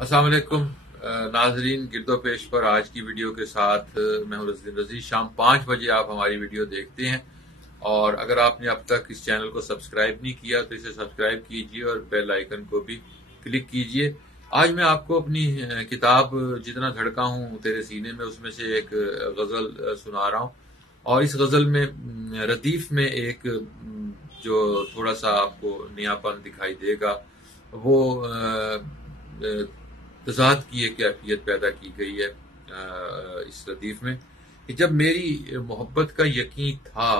السلام علیکم ناظرین، گرد و پیش پر آج کی ویڈیو کے ساتھ میں ہوں رضی۔ شام 5 بجے آپ ہماری ویڈیو دیکھتے ہیں، اور اگر آپ نے اب تک اس چینل کو سبسکرائب نہیں کیا تو اسے سبسکرائب کیجئے اور بیل آئیکن کو بھی کلک کیجئے۔ آج میں آپ کو اپنی کتاب جتنا دھڑکا ہوں تیرے سینے میں، اس میں سے ایک غزل سنا رہا ہوں، اور اس غزل میں ردیف میں ایک جو تھوڑا سا آپ کو نیاپن دکھائی دے گا، وہ تضاد کی ایک کیفیت پیدا کی گئی ہے اس ردیف میں کہ جب میری محبت کا یقین تھا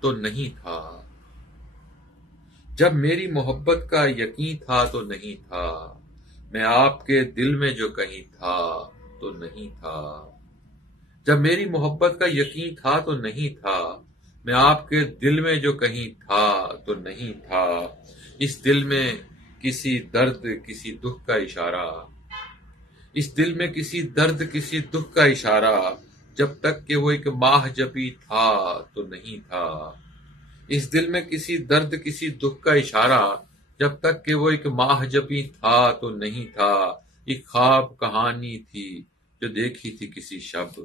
تو نہیں تھا، جب میری محبت کا یقین تھا تو نہیں تھا، میں آپ کے دل میں جو کہیں تھا تو نہیں تھا، جب میری محبت کا یقین تھا تو نہیں تھا، میں آپ کے دل میں جو کہیں تھا تو نہیں تھا، اس دل میں کسی درد کسی دکھ کا اشارہ، اس دل میں کسی درد کسی دکھ کا اشارہ، جب تک کہ وہ ایک ماہ جبی تھا تو نہیں تھا، اس دل میں کسی درد کسی دکھ کا اشارہ، جب تک کہ وہ ایک ماہ جبی تھا تو نہیں تھا، ایک خواب کہانی تھی جو دیکھی تھی کسی شب،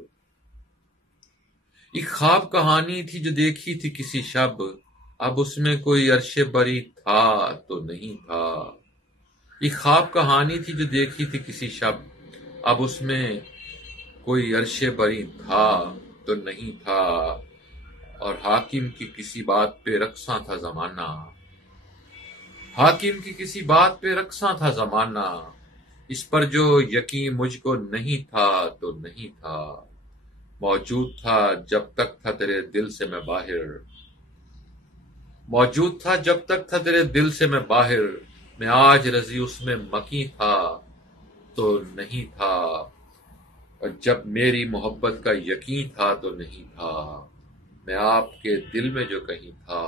ایک خواب کہانی تھی جو دیکھی تھی کسی شب، اب اس میں کوئی عرش بری تھا تو نہیں تھا، ایک خواب کہانی تھی جو دیکھی تھی کسی شب، اب اس میں کوئی عرش بری تھا تو نہیں تھا، اور حاکم کی کسی بات پہ رقصاں تھا زمانہ، حاکم کی کسی بات پہ رقصاں تھا زمانہ، اس پر جو یقین مجھ کو نہیں تھا تو نہیں تھا، موجود تھا جب تک تھا تیرے دل سے میں باہر، موجود تھا جب تک تھا تیرے دل سے میں باہر، میں آج رضی اس میں مکی تھا تو نہیں تھا، اور جب میری محبت کا یقین تھا تو نہیں تھا، میں آپ کے دل میں جو کہیں تھا